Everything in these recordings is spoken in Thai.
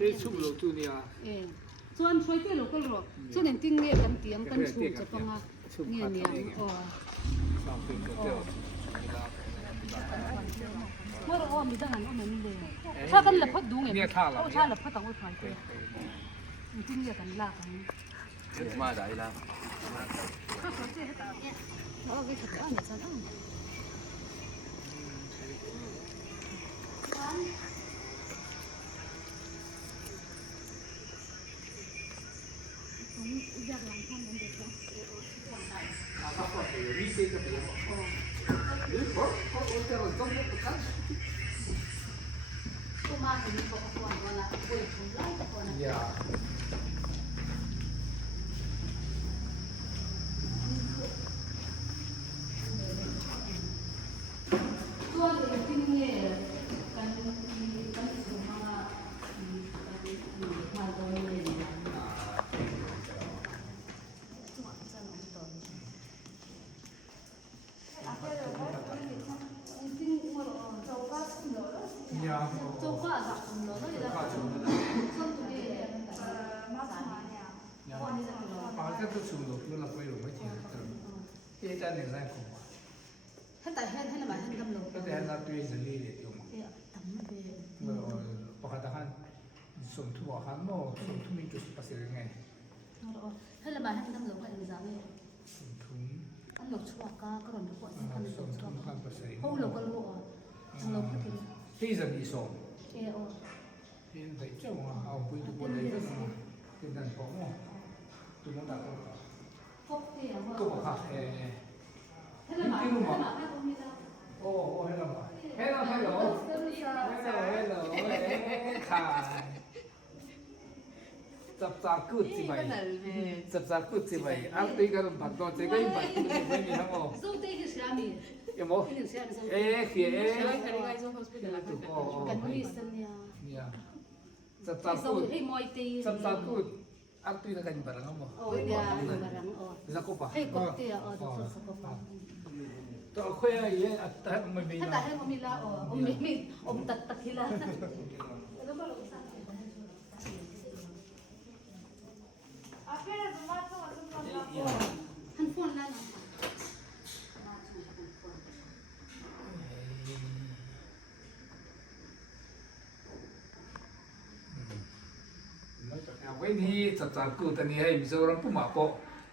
เอ้ชุบโลตุเนี่ยส่วนช่วยเตี้ยลูกก็รอส่วนอย่างติ้งเนี่ยกันเตรียมกันชูจะปังอ่ะเนี่ยอ๋อเมื่อเราอ้อมมีทหารก็เหมือนเลยถ้ากันหลับพัดดูไงเขาชาหลับพัดต้องไว้ถ่ายตัวติ้งเนี่ยกันลากกันมาได้แล้วข้าสนใจให้ตาเนี่ยเราไปขัดอันนี้ซะอยากหลังท่านเป็นเด็กก็มาถึงบอกก่อนว่าละเว้ยผมไล่ก่อนนะตัวเด็กที่นี่กันสูงมากมาตรงนี้ท่านแต่ให้ละมาให้กำลังก็แต่เราตัวเองนี่เดียวมั้งพอเขาทหารส่งทั่วหันโม่ส่งทุ่มจุดภาษียังไงให้ละมาให้กำลังให้อินซาเนี่ยส่งทุ่มอันหลบชั่วก็รอนทุกคนส่งทุ่มข้ามภาษีเขาหลบก็รู้อ่ะหลบก็ถึงที่จะมีส่งโอที่แต่เจ้าเอาไปทุกคนเลยก็คือนั่นของตัวนั้นต่างกันก็บอกค่ะให้ละมาให้ตรงนี้แล้วโอ้ให้ละมาให้ละให้หรอค่ะจับกูดสิไปจับกูดสิไปอันที่กันบัดก็จะก็ยิ่งบัดไม่มีทั้งหมดซูตีคือเสียมียังบ่เสียมีเขียกันมีสัญญาเนี่ยจับกูดให้มอยตีจับกูดอันที่กันbarang mo oh ya barang oh lako pa hey kokte oh doktor sa pa to ako yan at may may hata hay umila oh umimi tatakila ano ba lo sa apera dumato handphone langวันนี้จับกูตอนนี้ให้มิโซรัมปุ่มมาโป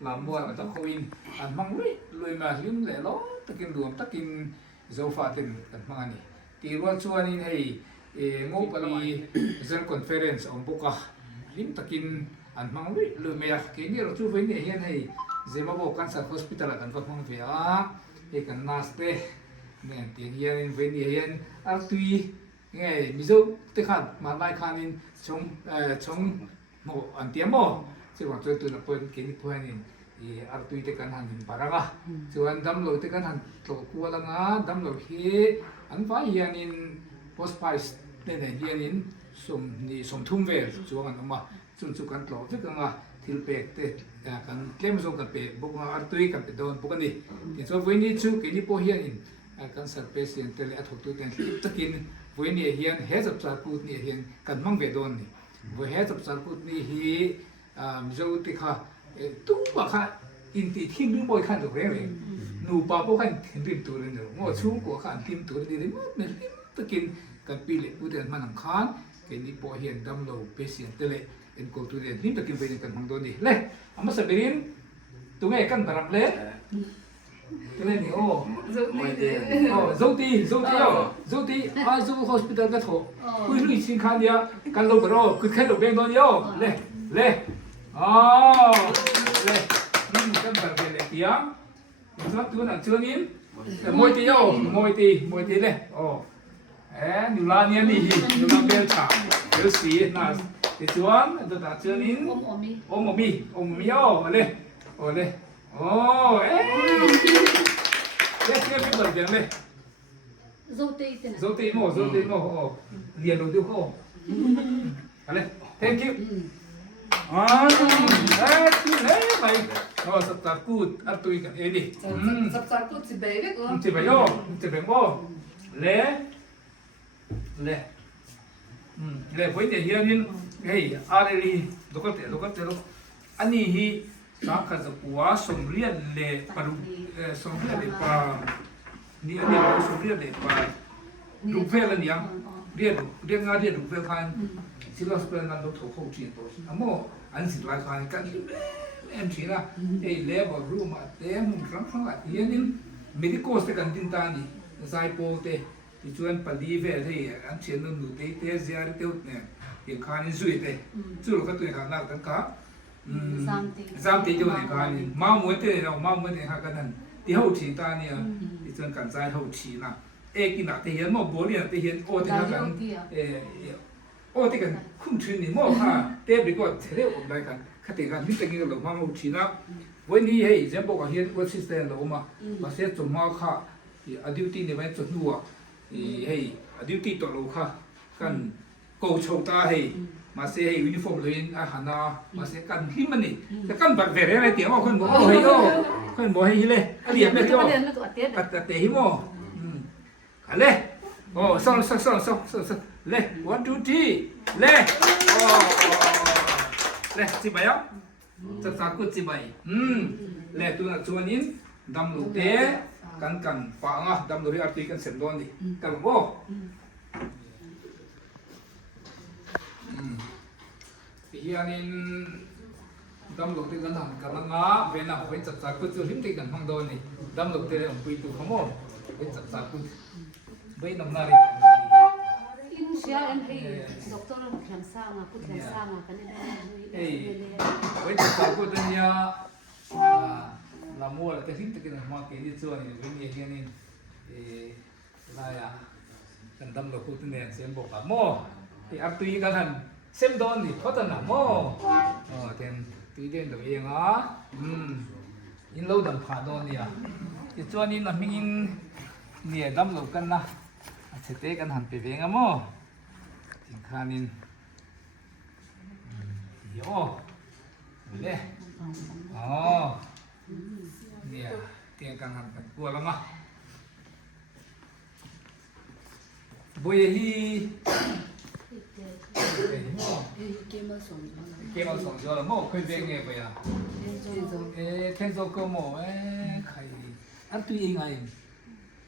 ลำบัวมันจะคุยอันมังลุยมาลิ้มเลยล้อตะกินรวมตะกินโซฟาตินกันมังนี่ตีรวนชวนนี่ให้งบปีเซนคอนเฟอเรนซ์องบุกะลิ้มตะกินอันมังลุยเมียกินนี่เราช่วยนี่เห็นให้เจมาบอกกันสักฮอสพิทอลกันก็มังเฟียเอกันนัสเต้เนี่ยตีเห็นเวนนี่เห็นอัลตุยไงมิโซติขันมาไล่ขันินชงโมอันเตียโมส่วนตัวนักพูดกินพูดนี่อาร์ตุยเตกันหันบารักะส่วนดัมโลเตกันหันตัวกัวลังอ่ะดัมโลเฮอันฟ้าเฮียนินโพสไพส์เนี่ยเฮียนินสมทุ่มเวลส่วนอันนั้นมาส่วนสุกันโลเตกันอ่ะทิลเป็ดเตกันเคลมส่งกันเป็ดบุกมาอาร์ตุยกันเป็ดโดนพวกนี้ที่ส่วนวันนี้ชูกินพวกเฮียนินกันสัตว์เป็ดเสียงเตลิอัฐตัวเต็มตะกินวันนี้เฮียนเฮจับสัตว์พูดนี่เฮียนกันมังเวดอนนี่วันเฮจับสัตว์พูดนี่ฮีมิโซติค่ะตุ้งว่าค่ะอินทีทิ้งดูบ่อยขันตัวเรื่องเลยหนูป้าพวกขันริมตัวเลยเนาะว่าชุ่มกว่าขันริมตัวเลยเลยมันริมตะกินกันปีเล็กอุดรมันขันกันนี่พอเห็นดำโลเปเซียนเตเล่เอ็นโคตัวเรียนริมตะกินไปกันมังโดนี่เลยอามาสับเบรินตัวเองกันตรังเลยตัวนี้โอ้zotyอาซูฮอสพิทอลก็โถคุยลุยสินค้าเนี่ยกันลงไปรอคือแค่ลงเบงโดนโย่เลยอ๋อเลยนี่กันแบบเลยเดียวนะครับตัวนั้นเชื่อนินมวยตีโย่มวยตีเลยโอ้นิวลานี่นี่นิวลาเบลชาเดี๋ยวสีน่ะที่ส่วนตัวนั้นเชื่อนินโอมมีโย่เลยโอ้เลยโอ้เรียกเป็นแบบยังไงzote moเรียนรู้ดูเขาอะไร thank you ไปสับตากูดอัดตุยกันดิสับตากูดสิเบย์ก็สิเบย์โย่สิเบย์บ่เล่ เลยพอยเนี่ยเฮียนินเฮ้ยอะไรลีดูก็เตะลูกอันนี้ฮีสักขจะปัวสมเรียนเล่ปารุสมเรียนเล่ปานี่อันนี้สมเรียนเล่ปาลูกเฟลนี่ยังเรียนงานเรียนลูกเฟลคันสิเราสเปนนั่นเราถูกเข้าจีนตัวอ่ะโมอันสิลายคันกันเอ็มชีนะเฮ้ยเล่บรูมาเต็มครั้งละเฮียนินไม่ได้โคสต์กันตินตานี่ใจโปเตที่ชวนปลีเวทเฮ้ยอันเช่นนู้นดูเตะเสียร์เตะเนี่ยยังคันนี่สุดเตะสุดเราก็ตัวขันนักตั้งค่ะ3 ตี就那个呢，毛毛的了，毛毛的那个呢，第后期当呢，你真干在后期啦，今那第些毛玻璃第些我这个我这个空村的毛哈，对比个材料我们来看，看这个你这个老毛后期啦，วันนี้เฮ้ยจะบอกว่าเฮ็ดว่าซิสเต็มแล้วมามาเสียจมมาค่ะอดิวตี้เนี่ยไม่จดนัวเฮ้ยอดิวตี้ตัวเราค่ะกันโกโชตาเฮ้ยมาเสียยูนิฟอร์มเลยอาหารนะมาเสียกันที่มันนี่แต่กันบัดเวรอะไรเตี๋ยวคนบอกเฮ้ยโอ้คนบอกให้เลยเรียบเลยโอ้ปัดเตะหิโม่อะไรโอ้ส่งเลย 1 2 3เลยโอ้เลยสิบใบอ่ะจะสักกุศลใบเลยตัวนั้นส่วนนี้ดำลูกเตะกันฟังอ่ะดำลูกที่อาร์ติกันเสร็จโดนดิกันโว้เฮียนินดำลูกที่กันทำกันงาเป็นอ่ะเป็นจับสักกุศลหิมที่กันห้องโดนนี่ดำลูกเตะผมไปตัวขโมยเป็นจับสักกุศลใบน้ำนารีIndonesia en hei doktor yang sama put yang sama kan ini với tất cả cô tên nhà là mua là cái hình thức này hoa kỳ đi chơi này với nhiều cái này là à cần tâm là cô tên này xem bộ cả mua thì áp tùy cái thằng xem đón thì thoát là mua thì tùy đến được yên á in lâu đầm phá đón đi à thì cho nên là mình nhiều đâm lâu cân na sẽ téกันหันไปเวงอ่ะมั้งถึงข้านินโย่เนี่ยอ๋อเนี่ยเตียงกันหันไปกลัวแล้วมั้งบุยฮีเกมเอาสองจอแล้วมั้งเคยเวงไงไปอ่ะเทนโซก็มั้งใครอันตัวเองไง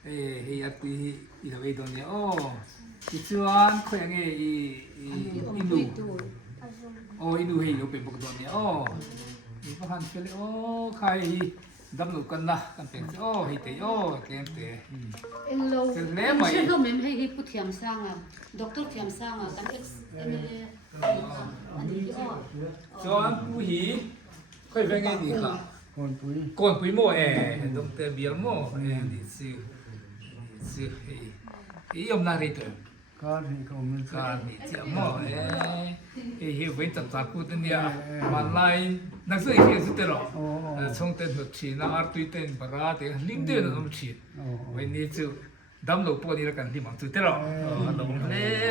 やっていただいたんで、実はこやね犬へいよpe bok don ne ni pa han pele kai dam lu kan na kan pe hei te kem te en lo en lo mem hei put thiam sang à doctor thiam sang à kan ex ani chuan pu hi khoi ve nge ni kha kon pui mo dom te bial mo ni si hei yom na ri teการนี่เจ้าหม้อเฮ้ยเว้นจับจับกูตัวเนี่ยมันไล่นักสู้เฮียสุดเลยชงเต้นหัวชีน่าอาร์ตุยเต้นปาราเต้ลิงเต้นน้ำชีเว้นนี่จู่ดำลูกปอนี่ละกันที่มันสุดเลยดำ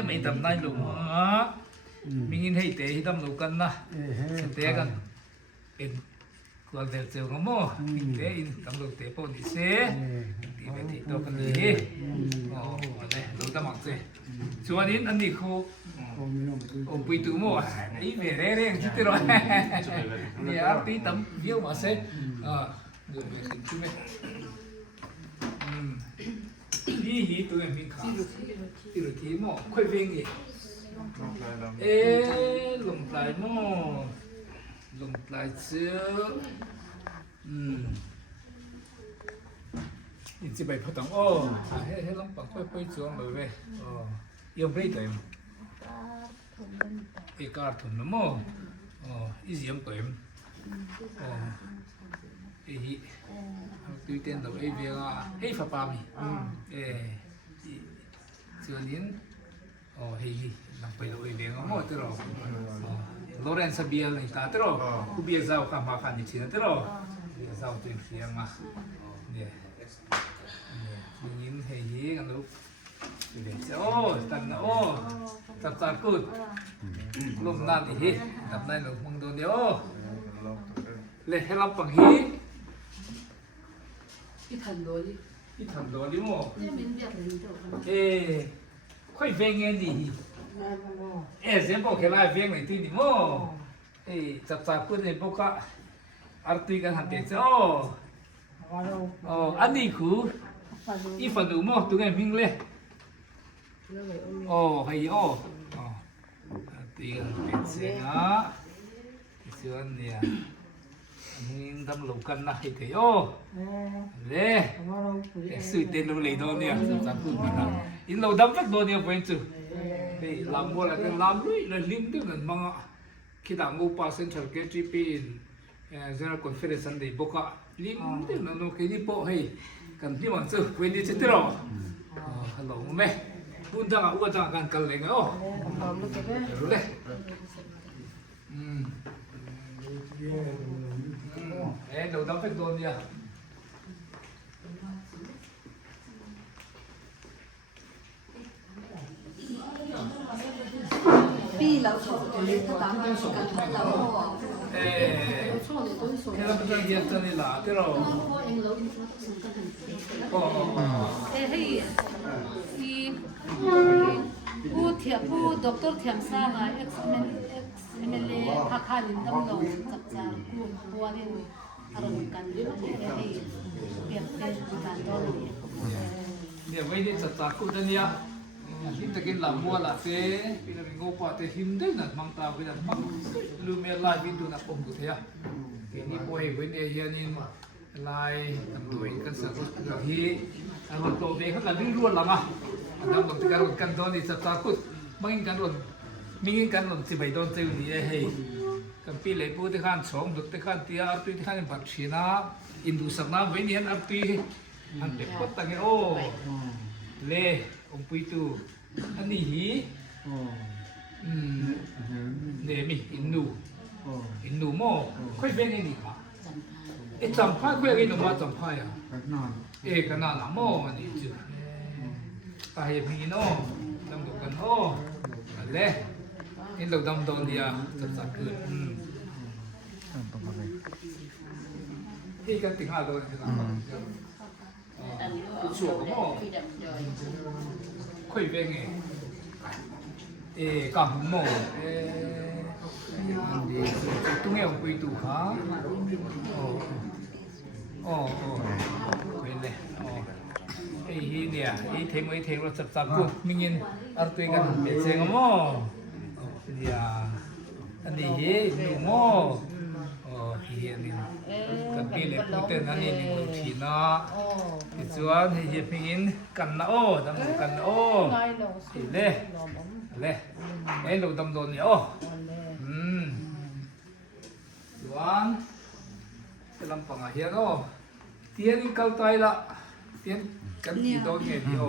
ไม่ดำไหนลูกมิงินให้เตะให้ดำลูกกันนะเตะกันเป็นกวนเจ้าหม้อเตะดำลูกเตะปอนี่เสียที่เป็นที่ตัวกันนี่เนี่ยลูกดำมักเสียส่วนนี้อันนี้เขาไปตัวมั่วไอ้เวรเร่งที่ตัวเนี่ยอาร์ตีตั้มเยี่ยมมาเซ่เดี๋ยวไปสิช่วยนี่ฮีตัวยังมีขาที่เราทีมั่วค่อยเพ่งอีกลงปลายมั่วลงปลายเสืออีกจะไปพัดตังให้ลำปังค่อยๆจวงเลยเว้ยยังไม่ได้การทุนนะมั้งอีสิยังเต็มตัวเต็มตัวเบียร์ให้ฟ้าปามีส่วนนี้ให้นำไปตัวเบียร์ก็มั่วตลอดโลเรนซ์เบียร์เลยตาตลอดกูเบียร์เจ้าข้ามาขันดิฉันตลอดเบียร์เจ้าตัวเสียงมาเนี่ยยินให้ยีกันลูกเดี๋ยวตันนะจับกูลมนั่นอีจับได้หรือมึงโดนเดียวเลยให้รับปังฮีที่ทันโดยที่ทำโดนดิโม่เนี่ยมันเบียดเลยค่อยเวงเงินดี เสียงพวกเคลายเวียงในที่นี่โม่จับจากกูในพวกก็อาร์ตีกันหันเตะอันนี้คืออีฝันดูโม่ตัวไงพิงเลยให้อาร์ตีกันเป็นเสียงส่วนเนี่ยนี่ทำลูกกันนะให้เกยเลยสุดเด่นเลยตัวเนี่ยจับจากกูมันนะอินเราดำสักตัวเนี่ยเป็นจุลำบัวแล้วก็ลำลุยแล้วลิ้นด้วยกันมั้งคิดว่างูป่าเซ็นทรัลเกจิปีนgeneral conference อันเดียบก็ลิ้นด้วยนั่นโอเคนี่โป้ให้กันที่มันจะเว้นที่จะติดหรอฮัลโหลแม่บุญจังอ้วนจังกันกันเลยไงรู้เลยเราดำไปโดนเนี่ยปีเราชอบเลยถ้าตามกันกันเราชอบเลยต้องชอบ แค่เราเป็นเรียนตัวนี้ล่ะที่เราให้ผู้ด็อกเตอร์เทียมซ่าไงMLA พักขันดำรงจับจางผู้ว่านี่อารมณ์กันให้เปลี่ยนเป็นการต้อนเนี่ยไม่ได้จัดจากกูตัวเนี่ยหินตะกินหลังมัวละเต้ปีนั้นงูป่าเต้หินได้นั่นมังตาไปนั่นมังลูเมล่าวินดูนักปมกุเทียทีนี้พอเห็นเอเย่นินลายตำรวจกันสักทีที่อันวันโตเบเขากันวิ่งล้วนละมั้งอันนั้นต้องการกันตอนนี้จัดจากกูมังกันล้วนมิงกันล้วนสิบใบโดนเจ้าหนี้ให้กันปีเลยพูดที่ข้างสองดุที่ข้างเตียอาร์ตุที่ข้างปักชีนาอินดูสักน้ำเวนีอาร์ตุอันเด็กก็ตั้งโอ้เล่องปุยตูอันนี้ฮีเนี่ยมีอินดูโม่ค่อยเป็นไงนี่ค่ะจำพายค่อยไอ้หนุ่มมาจำพายอ่ะกันนั่นละโม่อันนี้จูตายมีโน่ดำดูกันโอ้เล่อินเราดำโดนเดียจัดเกิดที่กันติดห้าโดนติดห้าชัวร์ก็โม่ค่อยเป็นไงกับโม่ตรงนี้ผมไปดูฮะเป็นเลยเนี่ยเทมเราจับกูมิงินอาร์ตุกันเป็นเสียงโม่เนี่ยอันนี้ดูโม่นี่กันปีเลยพูดแต่นั้นนี่ดูทีนะที่ส่วนให้เห็นมิงินกันนะดำกันเลยเราดำโดนเนี่ยส่วนจะลำปังเฮียโน่เตียนเข้าใจละเตียนกันที่โดนเนี่ยเดียว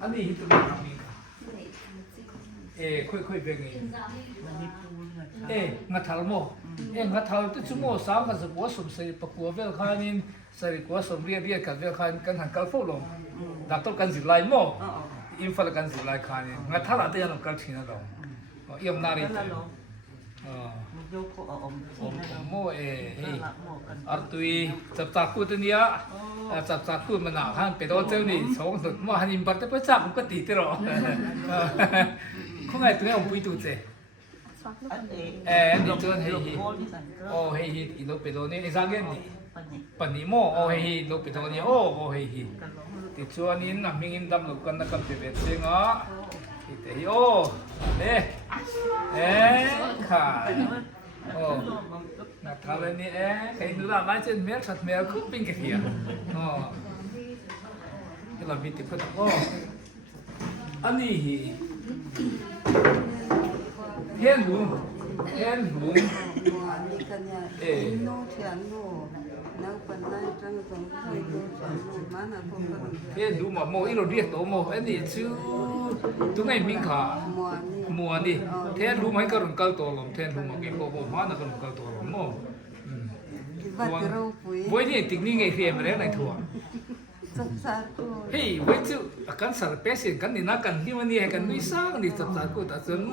อันนี้ฮิตมันทำมีค่อยเป็นไงงัดทัลโมงัดทัลที่ชั่วโมง3กันสักวันสมศรีปะกัวเวลคานินสรีกัวสมเรียกันเวลคานกันหันกัลโฟลงดักต้นกันสิไลโมอินฟัลกันสิไลคานินงัดทัลอะไรอย่างนั้นกันที่นั่นเราเยี่ยมนารีโมอาร์ตุยจับตาคูตัวนี้จับตาคูมันหนาฮันเป็นตัวเจ้านี่สองสุดมั่วฮันยิมปัตต์ไปจับมันก็ตีตลอดเขาไงตัวนี้ผมไปดูเจ้นี่ตัวนี้เฮ้ยอีโลเปโดนี่ไอ้สังเกตนี่ปันนี่โมเฮ้ยโลเปโดนี่เฮ้ยติดชัวนี้นะมิงินดำลูกกันนักกับเด็กเสียงเฮ้ยเนี่ยค่ะนักข่าวนี่ใครดูแลไม่ใช่เมียชัดเมียคุ้มปิ้งกันเหี้ยที่เราบิดติดพัดอันนี้เห็นหูเห็นดูมาโมอีเราเรียกตัวโมอันนี้ชื่อตัวไงมิงค่ะมัวนี่เทนรู้ไหมก็รุ่งกัลตัวลมเทนรู้มาเก็บโมมานะก็รุ่งกัลตัวลมโมวันนี้ติ๊กนี่ไงเรียนมาแล้วในทัวร์เฮ้ยวันที่กันสารเพศกันนี่นักกันที่วันนี้ให้กันวิสากันนี่จับสารกูตัดส่วนโม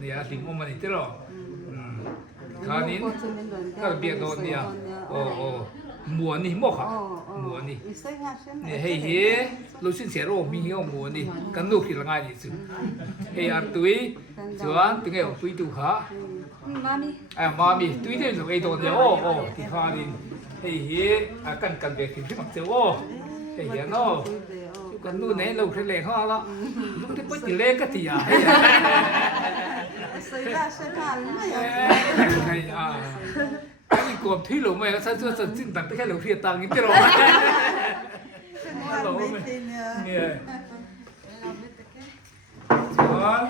นี่อาทิตย์โมมันนี่ตลอดคราวนี้ก็เบียดโดนเนี่ย มัวนี่หม้อค่ะ 哦 มัว 哦 นี่ 你说下先 เนี่ยเฮ้ยเฮ้ลูกชิ้นเสียโรมีเหี้ยวมัวนี่กันลูกที่ละง่ายที่สุดเฮ้ยอาตุยส่วนถึงไอ้ตุยตุค่ะ 妈咪 มามีตุยเดียวไอ้ตัวเดียวโอ้ที่ข้านี่เฮ้ยเฮ้กันเด็กที่มักเจ้าโอ้เฮ้ยเนาะกันลูกเนี่ยลูกที่เล็กเขาละลูกที่ปุ๊บที่เล็กก็ที่อ่ะเฮ้ย 谁啦谁啦没有 ใช่อ่ะไอ้กบที่หลงไปก็ฉันช่วยฉันจิ้มตัดไปแค่หลงเพียตังนี่จะรอ 这我没听呢 เนี่ยส่วน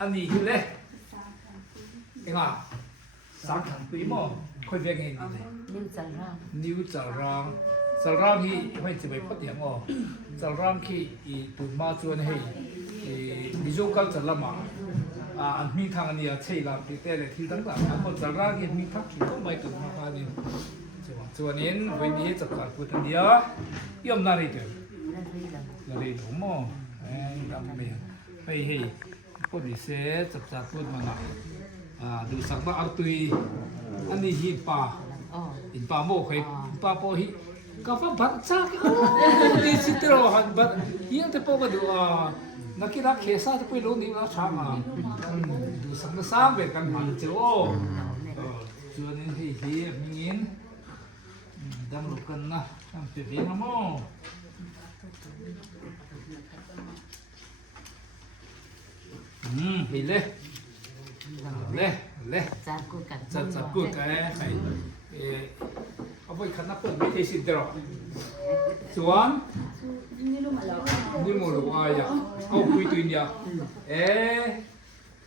อันนี้คือเลยเองอ่ะสักขันปีมั้งค่อยเรียกเองนี่ นิ้วจันร่าง นิ้วจะร้องจะร้องที่ไม่จะไปพัดยังอ๋อจะร้องที่อีตุ่มมาชวนให้อีมิโจกัลจะละมาอันมีทางนี้ใช่ละที่แต่ที่ต่างๆคนจะร้องที่มีทักที่ก็ไม่ตุ่มมาการนี้ส่วนนี้วันนี้จะการพูดเดียวย่อมนารีเดียว นั่นคือจัง นารีหลงมั้งดำเมียให้พูดดิเสจับพูดมาหน่อยดูสักบ้าอัตุยอันนี้หินป่า อ๋อ หินป่าโม่เคยป่าโพหิก็ฟังบัดซักโอ้ดีสิเตอร์หันบัดยังแต่พอมาดูนักกีฬาเคซ่าจะไปรู้นี่แล้วช้ามาดูสักสามเวกันมันเจ้าชวนนี้ให้เฮียมีเงินดำลุกกันนะทำเสียงนะโม่เห็นเลยเลย จานกูกัน จับกูกันไอ้เอาไปขันนับเปิดไม่ได้สิเดียวส่วนนี่มูลว่าอย่าเอาคุยตัวเนี่ยเ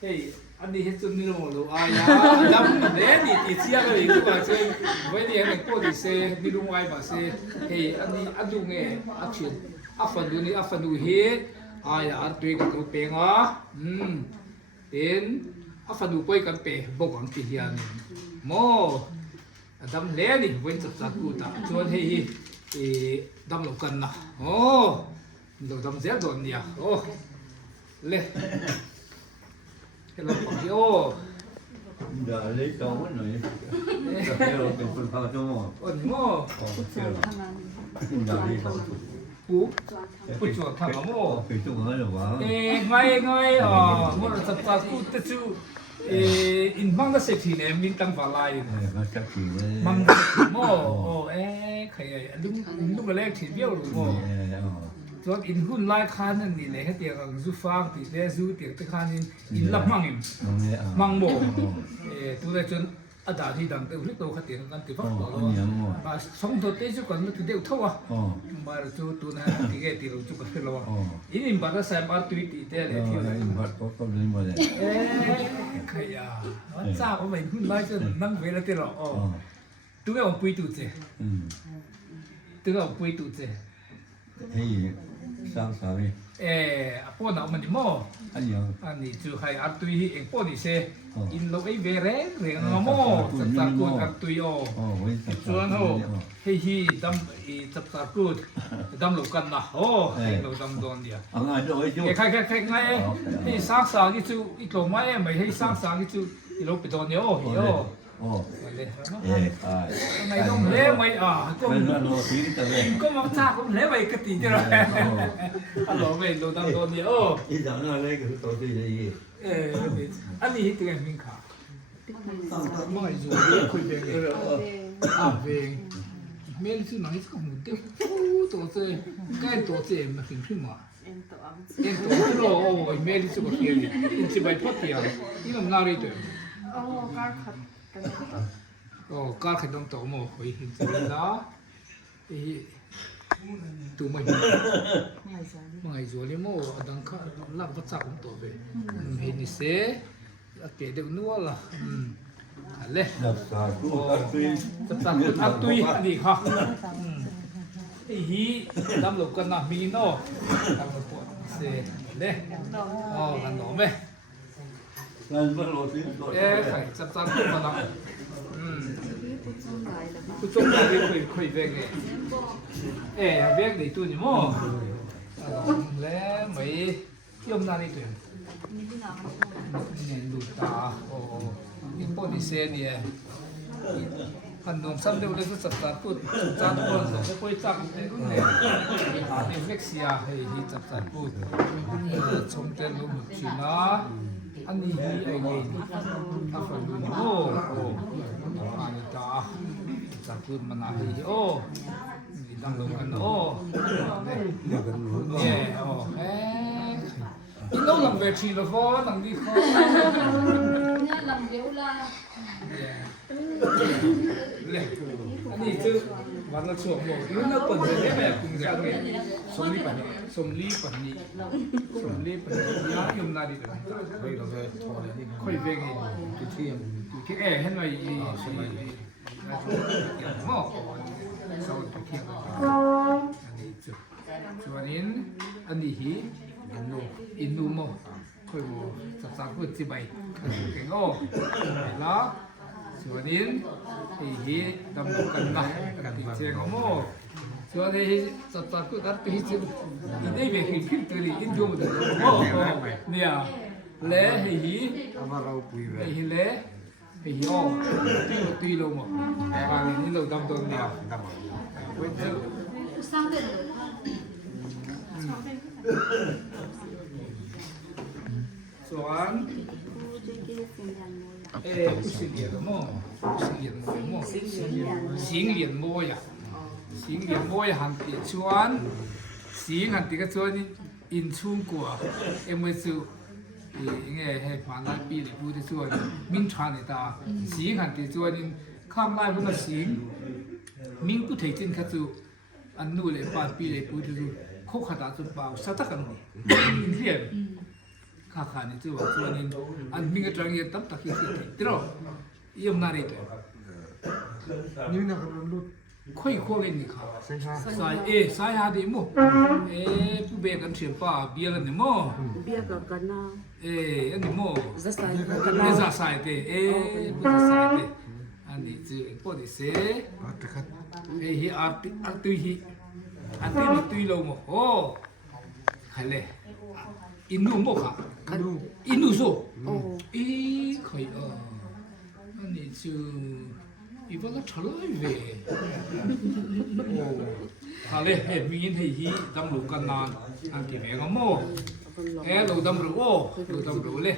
ฮ้ยอันนี้เห็นจุดนี่มูลว่าอย่าดำเนี่ยนี่ติดเสียกันอีกว่าเช่นวันนี้เห็นกูดิเซ่นี่ลุงว่าบ้าเซ่เฮ้ยอันนี้อันดูเนี่ยอักเสบอัฟฟันดูนี่อัฟฟันดูเฮ้อย่าอันตัวกับตัวเป็งอ่ะเป็นอัฟฟันดูไปกันเป็งบอกกันที่เฮียนี่โมดำเล่นี่เว้นจับกูตาชวนให้ดำหลบกันนะโอ้เราดำเสียโดนเนี่ยโอ้เล่ให้เราบอกโอ้ Đã lấy câu hết rồi. Cà phê rồi cần phân pha cho mò. อ่อนโม่ Đã lấy câu. ปุ๊บปุ๊บจวดทำโม่ Phải chung hết rồi quá. ง่ายมันจับกูแต่ชูอินมังก็เสร็จทีเนี่ยมินตั้งฝาลาย Nó chắc chỉ với. มังโม่โอ้ใครลุงก็แรกทีเดียวรู้โม่ ตัวอินหุ่นไล่คานั่นนี่เลยให้เตียงซูฟังตีเตซูเตียงตะคานินอินลับมังอิมมังโบตัวเด็กจนอาดาที่ดังเต็มที่โตขัดเตียงกันตีฟังต่อแล้วมาสองตัวเตจุกันมันตีเดียวเท่าอ่ะมาจูตัวนั้นตีแกตีเราจุกันแล้วอินอิมบัตรใส่มาตุยตีเตเลยที่ไหน Bắt có câu lên mà đấy. ขยะว่าจ้าว่าไม่หุ่นไล่จนนั่งเวลาเตลอตัวเอาปุยตุเจตัวเอาปุยตุเจ Hey, sao sao đi. พวกเรามันดิโม่ Anh nhớ. อันนี้จูให้อัตุยเองพวกนี้เซอินโลไอเวเรเรียงโม่จับตากูอัตุยโอ Với ส่วนโหเฮีดำอีจับตากูดำหลบกันนะโอ้เราดำโดนเดียว Ở ngay rồi chứ. ใครไงให้สร้างสางที่จูอีกตัวไม่ไม่ให้สร้างสางที่จูอีโลไปโดนเดียวโอ้ Ồ. เลย À. ทำไมต้องเละไม่ก็ Bên bên lô tí tao lên. ก็มาจ้าก็เละไปกติจะไรฮัลโหลไม่เราดำโดนเดียว Ý rằng nó lấy cái câu tí gì. อันนี้ตัวเองมิงขาไม่รู้คุยเพลงเองเพลงเมลิสุนัยสักหมดเดียวตัวเจ้ใกล้ตัวเจ้มาถึงขึ้นมาเอ็นตัวโลโอ้เมลิสุก็เขียนอินสิบายพัดเดียวนี่มันน่ารีตัวโอ้การขัดดมตัวโม่คุยหินสิบนะตัวไม่ไม่จวนเลยโม่ดังข้าลับวัดสักของตัวไปเห็นนี่เสียเกเดี๋ยวนัวละเลย Đập xà cú tao tuy. จับตาคุณอัตุยนี่ค่ะไอ้ฮีดำหลบกันนะมีโน่ดำหลบเสียเด้อ๋อกันหนอไหม Lên bên lô tí. ใครจับตาคุณมาละผู้ชมเราคุยเวงเนี่ยเวงในตัวนี่มั้งแล้วไม่ยอมนานี่ตัวเนี่ยดูตาโอ้ยังพอดีเสียเนี่ย อันนมซ้ำเดียวเลยสุดสัปดาห์พูดจานคนสองจะคุยจับเนี่ยอินเฟกเซียให้ที่จับสัปดาห์พูดชมเต็มลุ่มชินะอันนี้ไอ้เนี่ยถ้าฟังดูโอ้อันนี้จ้าจับพูดมันอะไรโอ้ดังลงกันโอ้เนี่ยโอ้เอ๊ะอีน้องลำเวทีละฟ้อนนั่งดีฟ้อน เนี่ยลำเดียวละ เลยอันนี้คือวันละช่วงหมดรู้นะเปิดเลยแบบคุณจะเนี่ยสมรีปันนี้สมรีปันนี้ย้ายยมนาดีเลยเฮ้ยเราจะทอเลยนี่ค่อยเบ่งอยู่ที่แอร์ให้หน่อยสมัยอย่างหม้อเสาตะเกียงอันนี้จุดส่วนนี้อันนี้ฮีอินโนโมค่อยโมสับพูดที่ใบเก่งโอ้แล้วส่วนนี้ฮีดำดุกันนะกันที่เชียงโมส่วนนี้สับพูดอันที่ที่อินเดียเป็นคิดตัวนี้อินโดมันโอ้เนี่ยเล่ฮีฮีเล่ฮีโอ้ตีลงมั้งอันนี้เราดำตัวเนี่ย สร้างเด่น ส่วน不是脸么？不是脸么？行脸么呀？行脸么呀？喊的穿，行喊的个穿in 穿过，因为就应该系反来比嚟不的穿，明穿的哒，行喊的穿看来不那行，明不提真看就。อันนู้นเลยปาปีเลยพูดถึงโคขดาจุดเปล่าสัตว์กันนี่เรียนข้าขานี่จู่ว่าตัวนี้อันมีกระจังเย็นตั้มตะกี้สิตรอยิ่งน่าเรียนนี่นะค่อยโคเล่นนี่ค่ะสายสายหาดีมั้งผู้เบกันเสียป้าเบียกันนี่มั้งเบียกันนะอันนี้มั้งจะสายกันนะจะสายเด้ผู้จะสายเด้อันนี้จู่พอดีเสฮีอาร์ตุฮีอันที่มีตุยลงโอ้ใครเลยอินนูโมค่ะอินนูโซใครอันนี้จู่อีบ้าก็ฉลาดเว้ยโอ้ใครเลยมีนให้ฮีดำรูกันนานอันที่แม่ก็โมเราดำรูโอ้เราดำรูเลย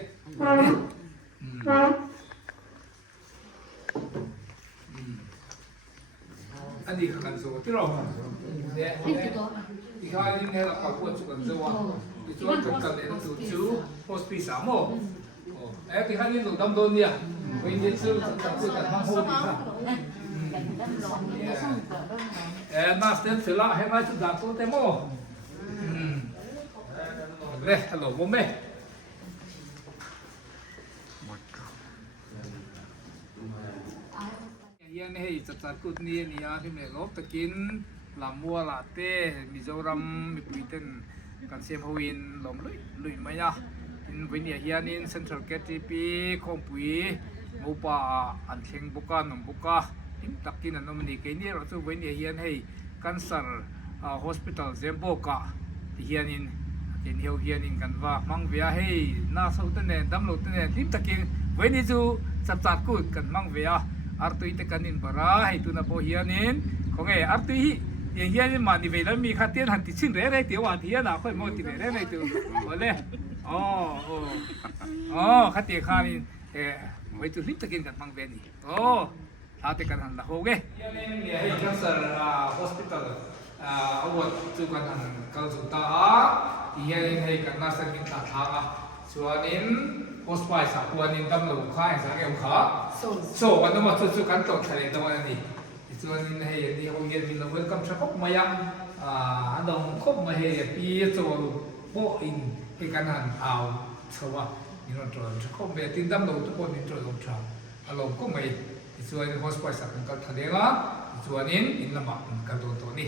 อันนี้ก็กันโซ่ที่เราเนี่ยที่เขาเรียกเนี่ยเราเอาพวกจุกันโซ่ที่จุกันกันเนี่ยเราจูโฮสปีสามโม่ที่เขาเรียกเราดำโดนเนี่ยวันนี้จูจับจูกันมาโฮดีค่ะน่าสนใจละให้มาจุดดังตัวเต็มโม่เลยฮัลโหลโมเม่ยังให้จัดกุดนี้นี่ที่เมลบตะกินลำวัวลาเต้มิโซรัมมีปุยเต้นกันเซียมฮวินลมลุยมายาอินวินเฮียนินเซ็นทรัลเกตทีพีคงปุยมูปาอันเชงบุกานนบุกาอินตะกินอันนมันนี่แค่นี้เราจะวินเฮียนให้กันซาร์ฮอสพิทอลเซมโบกาเฮียนินกินเฮียนินกันว่ามังเวียให้น่าสุดเนี่ยดำลุดเนี่ยทิมตะกินวินจูจัดกุดกันมังเวียartu ite kanin bara itu na bohianin konge artu hi hianin mani vela mi khatien han ti chin re re ti wa ti na khoi mo ti re re tu ole khati khani wei tu lit takin kan mang ve ni ate kan han la ho ge hi cancer hospital awat tu kan han kal su ta hianin hei kan na sakin ta tha chuanin hospital sa kuanin dam lo khai sa ke kha soวันนั้นมาสุดๆกันตกทะเลตรงนี้ส่วนนี้ให้ดีเขาเย็นมีเราเว้นกำชับมายังอันดงคบมาให้ปีโจลูโบอินให้กันหันเอาเชื่อว่านี่เราตรวจคบแบบติดดำเราทุกคนนี่ตรวจลงทางอารมณ์ก็ไม่ส่วนนี้ hospital สักกันทะเลละส่วนนี้อินละมันกันตัวนี้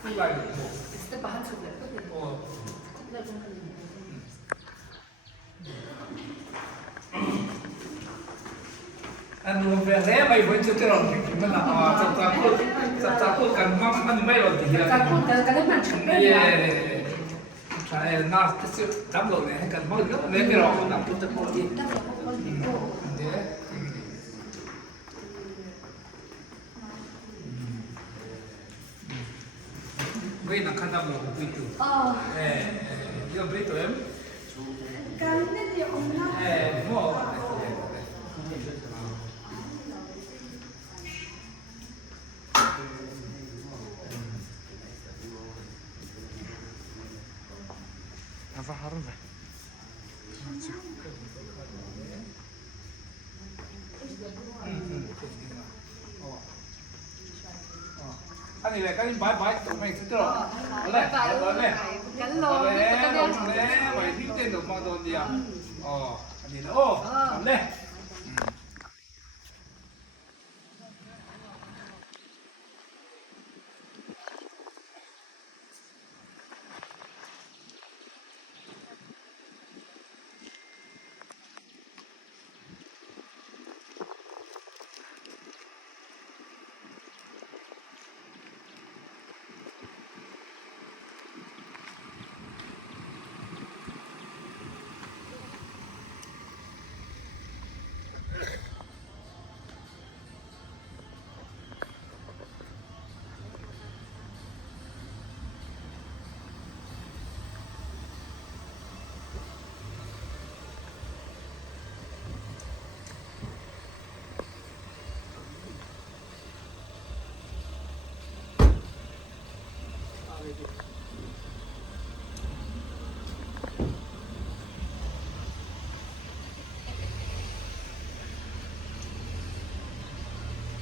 ผู้ใหญ่แต่บ้านสุดเลยก็คืออันนู้นเป็นแล้วไม่เป็นจุดที่เราถึงมันจับพูดกันมันไม่หล่นทีละจับพูดกันได้มันถึงได้ ใช่น่าจะซื้อจำลงเนี่ยกันเพราะเยอะเลยไม่รอคนทำทุกจะพูดอีก ตั้งแต่คนที่โต เดี๋ยวเว้ยนักขันทำลงไปดูเดี๋ยวไปตัวเอง Kan ni dia orang. หม้อ هذا حرمهอันนี้แหละก็ยิ่งบายตรงไม่สุดหรอกอะไรอะไร กันล เอา ง เลย กัน เอา เดียว เลยไว้ที่เต้นดอกมาโดนเดียวอ๋ออันนี้นะโอ้ทำเลย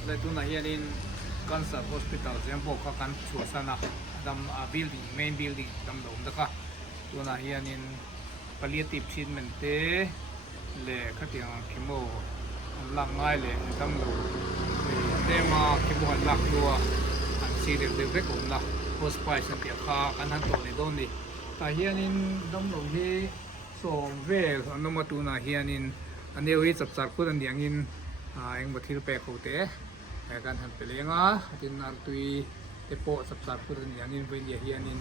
เลยตัวไหนยันกันสับ hospital เสียงพวกเขากันชัวร์สนะดำ building main building ดำโดมนะคะตัวไหนยัน palliative treatment เตะเลยขัดยังคิโมหลังง่ายเลยดำโดมเตะมาคิโมหลักตัวอันซีเด็กเด็กผมละ hospital เสียค่ากันทันตัวในโดนนี่แต่ยันดำโดมที่ส่งเวลอันนั้นมาตัวไหนยันอันเดียวที่จับจับคนอันเดียงยินเองบัดที่เปรโคเตะแต่การทำเป็นยังไงที่นักตุยเตโปสับสับคนอันเดียงยินเป็นอย่างนี้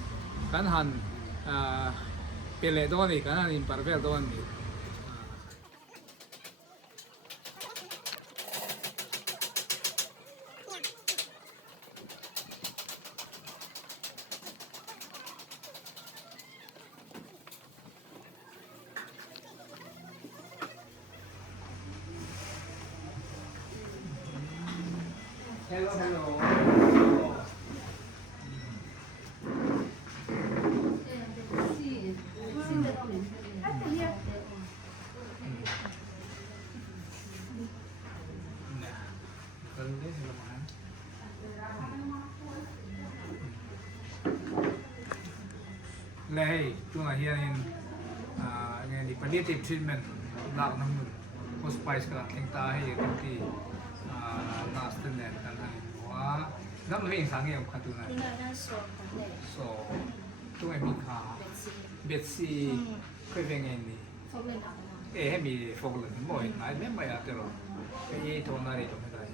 การหันเป็นเลดอนี่การหันอินปาร์เวลดอนี่ Hello, hello. Lei, tu nga hianin nge di palliative treatment lak nam hospice ka tling ta hi ti last ten kan ani wa nam me sang ye kha tu na so tu nge mi kha betsi khoi ve nge ni he mi fog le moi nai me mai a te ro ke to na ri to me dai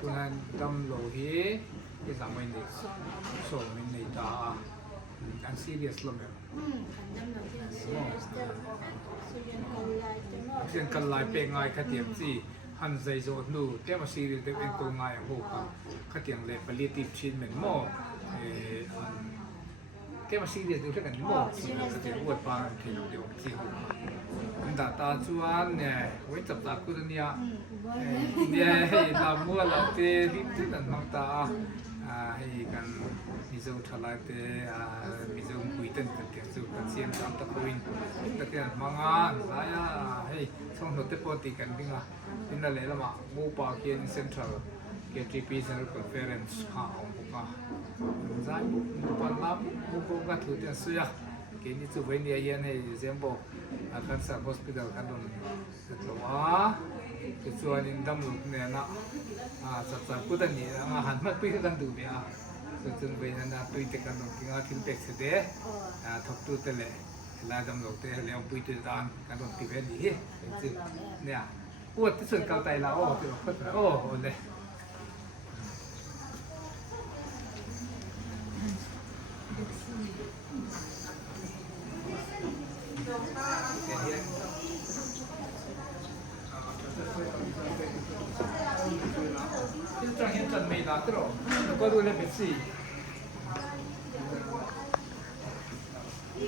tu na dam lo hi cái dạng mình này số mình này đã ăn serious lắm rồi chuyện cần lại bề ngoài khát điểm gì hắn dây dột nụ thế mà serious để bên cô ngay ở hồ khát điểm lệ palliative treatment mò thế mà serious được cái gì mò thì nó sẽ vượt qua thì nó đều gì mình đã ta chuan nè với tập tập của dunia nè làm mua là thế đi tới lần mang ta hay kan mizo thalai te mizo kuiten kan te zu kan siam tam ta koin ta te manga zaya hey song no te poti kan dinga inna le lama mu pa kian central KTP General Conference ha ong ka zai mu pa lam mu ko ga thu te suya ke ni chu ve ni yan hey zembo kan sa hospital kan don to wa ke chuan in dam lu ne naสับกูตันนี่อาหารมันไปกันดูเนี่ยจนไปนั่นนะไปแต่กันตรงที่งาทิ้งเป็กเสด็จทบตัวเตะลายดำหลอกเตะแล้วไปตัวดานกันตรงที่เป็นนี่เนี่ยปวดที่สุดเกาไตเราโอ้ที่เราพูดโอ้เลย จังเห็นจันไม่ได้ตลอดก็ดูเลยเป็นสี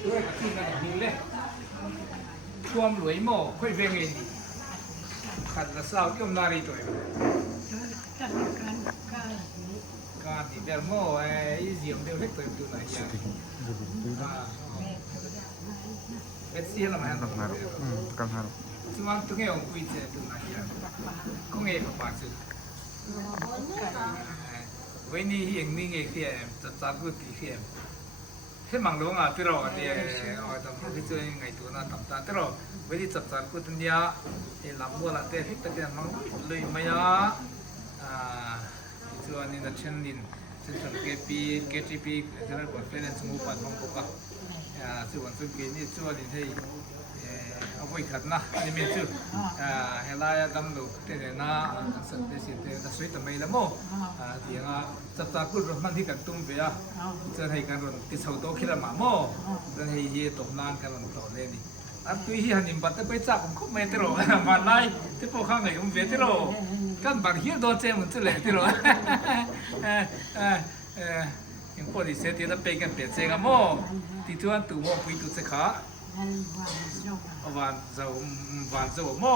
ด้วยที่นั่นนี่เลยท่วมหลวยหม้อค่อยเวงเองขัดละสาวก็นารีตัวเองการที่เดินหม้อไอ้เสียงเดียวเล็กตัวตัวไหนอย่างเป็นสีละมัน Kamsahamnida. Kamsahamnida. Cuma tu kan orang kuih je tu nak ya. Kau ngai apa sih? Ini yang ni ngai dia, tercapai dia. Hemang dong ah, terus dia, orang tu itu ngai tu nak tampak terus. Jadi tercapai tu dia, lampu lah dia, kita dia mang lui maya, itu ni nak cendin, cendin KTP, jadi conference semua mang buka. Soal tu ni soal iniเอาไปขัดนะนี่มีชื่อเฮลายดำดูเท่ๆนะสัตว์เสียเท่ๆสวยแต่ไม่ละโม่เดี๋ยวจับตาคุยมันที่กันตุ้มเบียจะให้กันรอนติดเสาโตขึ้นมาโม่จะให้เย่ตกนานกันรอนต่อเลยนี่อันตัวเฮียนี่บัดไปจับผมก็ไม่ติดหรอกมาไล่ที่พวกข้างไหนผมเบียติดหรอกกันบางเฮียโดนเจ้ามันจะเลยติดหรอกยังพอดีเสียทีละเป็นกันเปลี่ยนเสียงโม่ที่ตัวตัวโม่คุยตัวเสกขาวันเจ้าโม่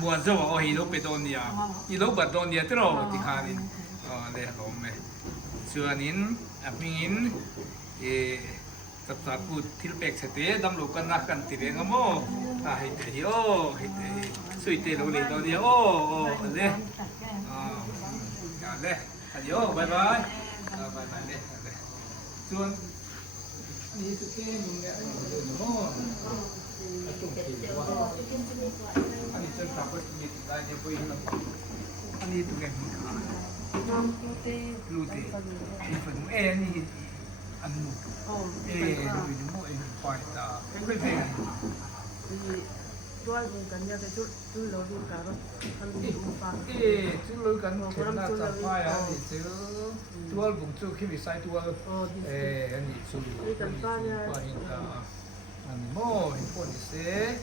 มวนเจ้าโอ้ยลูกไปโดนเนี่ยอีลูกบัดโดนเนี่ยตลอดที่ขานี่เลยลมไหมส่วนนี้มีสับสากูที่เป็กเสด็จดำลูกกันนักกันตีเรงโม่ให้เตะโอ้ให้เตะสวยเตะลูกเลยโดนเนี่ยโอ้เลยเลยเดี๋ยวบายบายบายบายเลยส่วนนี่สุดที่มึงเนี่ยโม่จุ่มตีว่าอันนี้ฉันทำก็มีได้จะไปแล้วอันนี้ตัวเองมีขาลูเต้ที่ฝันนี่อันนู้ดูดูโม่ปล่อยตาไม่เป็น Tual bukan dia tu tu lalu kalau kalau lupa. Jual kan kena sampai ni jual bungsu kini saya jual ni sulit. Pahinta, mo impon ise,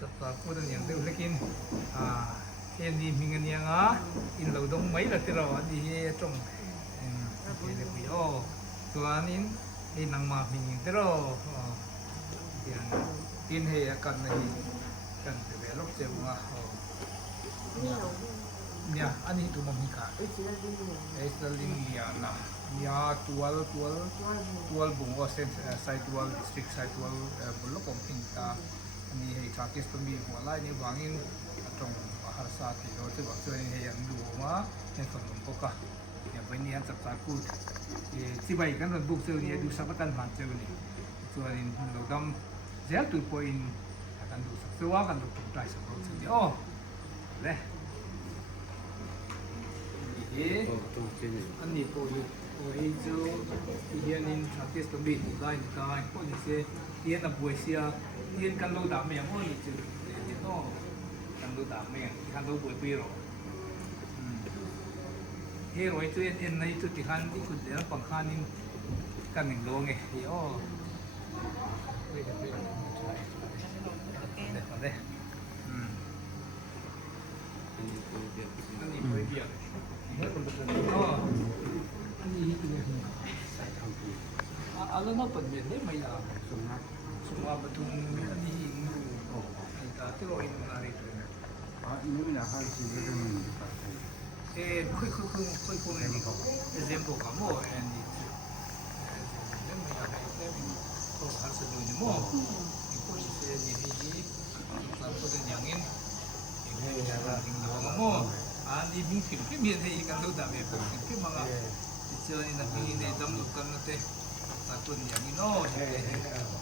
tetap kuda yang tu lekin ini minggu yang in laudong mai lah terus di trong ini puyo, tuan ini nang mah minggu terus yang tin hay cần này cần phải vẽ lốc dèo mà nhà anh ấy tụi mình cả ấy là linh nhà na nhà tual bung ở side tual district side tual bulok ông tin ta anh ấy hay chặt cái tôm bì hoa lai này vangin trong har sa thì rồi chứ bảo chơi hay ăn đủ mà nên không có cả nhà bên này ăn sắp sắp cút chỉ vậy cái lần buộc chơi này đủ sắp tan hoàn chơi này cho nên đầu năm Zia tu poin akan tu sewa akan tu try sebab saja. Oh, leh. Ini, ani poin, poin tu dia ni artis tu bit lain lain. Poin ni dia nak buat sia, dia kan lu dah memang poin itu. Dia tu kan lu dah memang, kan lu buat hero. Hero itu yang ni itu tihan ikut dia pangkanin kan yang long oh. Deh. Ini boleh biar. Oh. Ini itu ya. Alam apa dia ni maya. Semua betul ini. Oh. Kita terus ini nari tu. Ini nak hal sih dengan kau ni kau. Example kamu ini. Oh, hasil ni mo. Ikut saya ni hiji. Sampai dengan yang ini adalah tinggal mo. Ani mungkin ke biar saya ikan tu dah berapa. Ke mana? Cuma ini nak ini dalam lukan nanti. Satu yang ini no.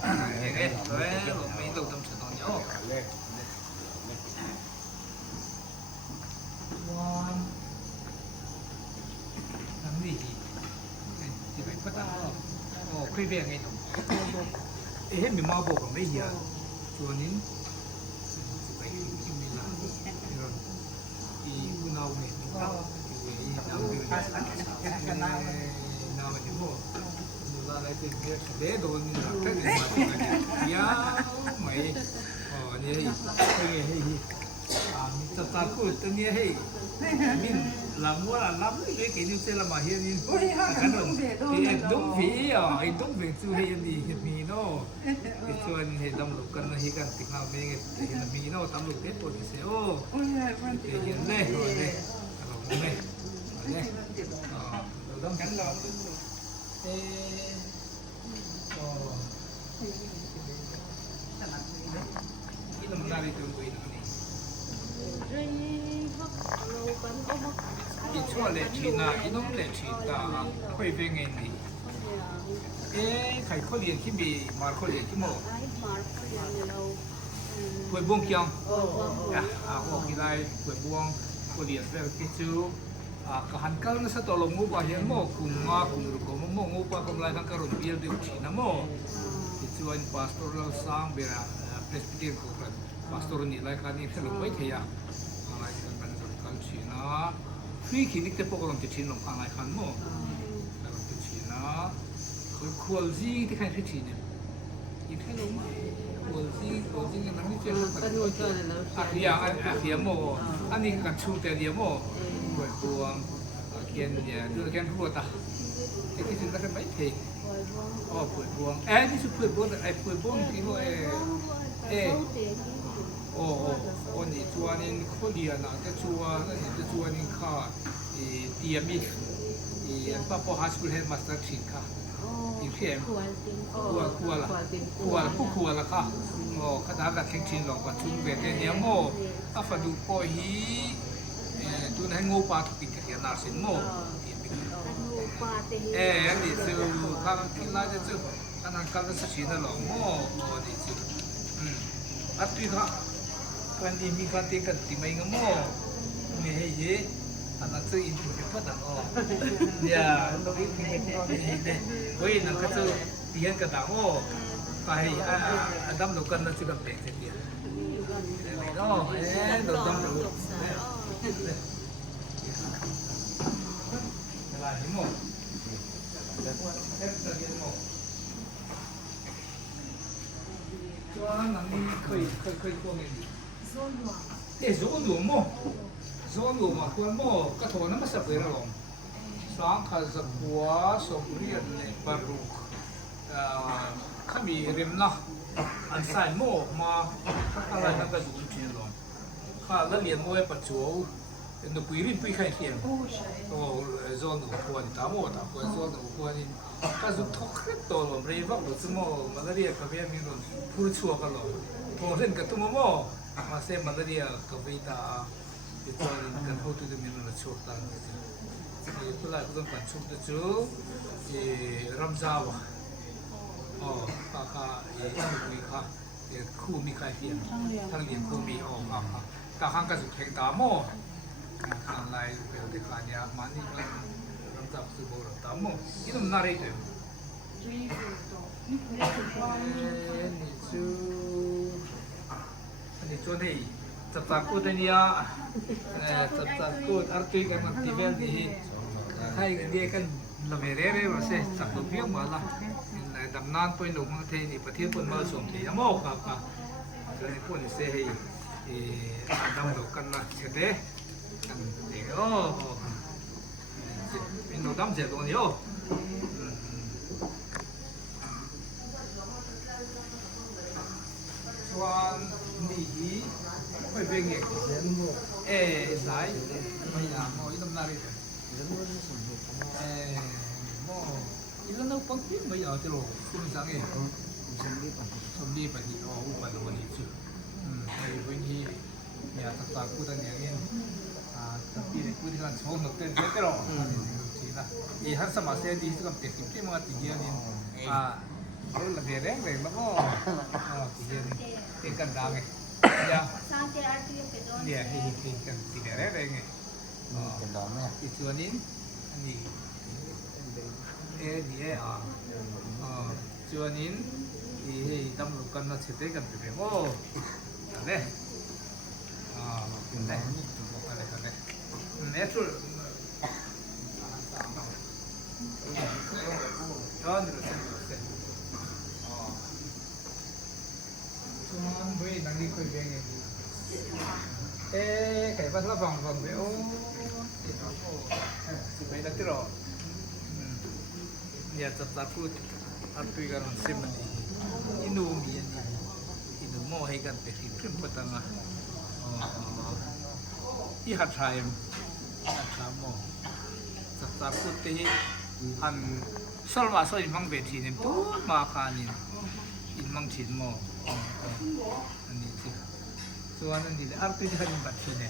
Kalau main tu dalam sedangnya. One. Nanti jika petang. Oh, kau biar ni tu. Mi mau bawa kau dia. Soalnya Now, ถึงเด็ดโดนนี่หลักแค่เดือนมาที่ไหนยาวไหมอ๋อนี่ให้จับตากูตัวนี้ให้มินลำว่าลำเลยกินอยู่เซลมาเฮียนี่ขนมที่ดุ้งฝีอ๋อไอ้ดุ้งฝีสู้ให้ยันดีเห็นมีโน่ไอ้ส่วนเห็นตำรวจกันนะเฮกันติดข้าวเมงเห็นมีโน่ตำรวจเด็ดปวดเสียโอ้เห็นเลยเลยเลยเลยอ๋อเราต้องกันเราini menarik tunggu ini. Itu le Cina, ini le Cina, kau pengen ni. Kai kau lihat kimi, mar kau lihat kimo. Kau buang kiang. Ya, aku kira kau buang, kau lihat begitu. Kahankal na sa tolong mo bahian mo kung nga kung ruko mo mo pa kung lahat ng karon biel di China mo itu ang pastor lang sang bera presbyter ko kan pastor nila kanin sa lupay kaya ang ay kan kan China free kinik te po ko lang te China ang ay kan mo lang te China ko quality te kan te China itu lo mo quality ang nang siya akhia mo ani kan chung te dia mo buat buang kian dia tu kian buat tak jadi sudah kan baik deh oh buat buang ni super buat buat buang itu oh ni cuanin Korea nak cuanin kah dia mi apa hospital head master cinta itu kuala lah kah oh kata ada kecil loh buat cung bete dia mo apa tu pohi tu nak ngopa tu pikir ya nasin mo. Ni tu kalau kita je tu kan kalau sesuatu lah mo ni tu. Tapi kan di mikati kan di main mo ni heye anak tu ini berapa oh. Ya, ini. Koi nak kata dia kata oh, kai Adam lokan nak juga baik dia. Oh, Adam lokan. Lagi mo. Cuaca nanti koi kuangin. Zonu mo. Zonu mo kuan mo. Katawa nama sabera long. Sang kazakwa sobrian le baruk. Kami remna. Ansai mo ma kalai nak kazun long. Kalau lihat mo ay pacuw. No puirin pui kai hiam. Oh, zon kuan tamo ta kuan zon kuan in. Kazu tokret to lo reva lo sumo malaria ka bia mi lo pur chua ka lo. To ren ka tumo mo. Ma se malaria ka vita. Ito in kan ho tu de mi lo chua ta. Ito la ko kan chu de chu. Ramzawa. Oh, ka mi ka. Ku mi kai hiam. Thang lian ku mi oh ka. Ka hang ka zu kheng ta mo. Kan lain dekannya mani kan ramzab subur tamu itu menarik tu. Ini tu ni takut ni ya takut arti kan aktifan di hai dia kan lebih rere masih takut dia malah damnan pun nung tu ni pergi pun masuk dia mau apa jadi pun saya adam dokan nak cedeh oh, ini dam je dong yo. Cuan ni, kau pengen? Sai, macam mau itu menarik. Mau itu nak pakai macam tu loh, kurang ni. Sumbi pagi, oh, padaวันนี้tu. Hari ini ya tak aku dan yang ini. Tapi ini kan semua nukter betul loh. Ini harus sama saya di situ kan testim cuma tiga ni. Kalau lebih reng loh. Tiga ni ikan dang ya. Dia ikan tiga reng. Itu ni dia itu ni ini tam lukan nak cerita kan tu. Oh, ada. Ada. Natural. Jangan terus. pas la bang bang be oh si bai dak tiro ya tak put artui kan semani inu mi ani inu mo hai kan pe ki prim patanga I hat thaim hat thamo tak put te an salwa so in mang be thi nem tu ma khanin in mang thin mo ani ti so anan di artui harin bat thi ne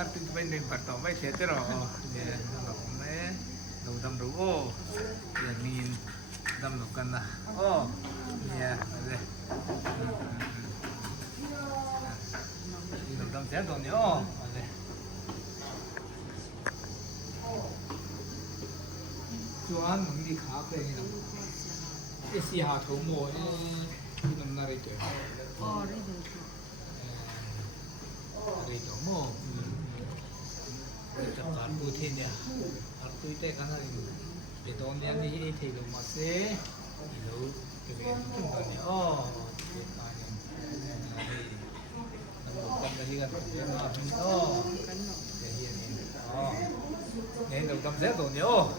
arti tu pendek parto mai theater ya lo me lo dam ru o ya min dam lo kana oh ya ale lo dam theater ni oh ale chuan mong di kha pe ni nam e si ha tho mo ni nam na re te Rito mo, kita tahu dia, aku itu kan hari itu, betonnya ni itu masih, itu contohnya, oh, kita yang, bukan dari kan, oh, jadi ini, oh, ini itu kamu saya tahu ni, oh.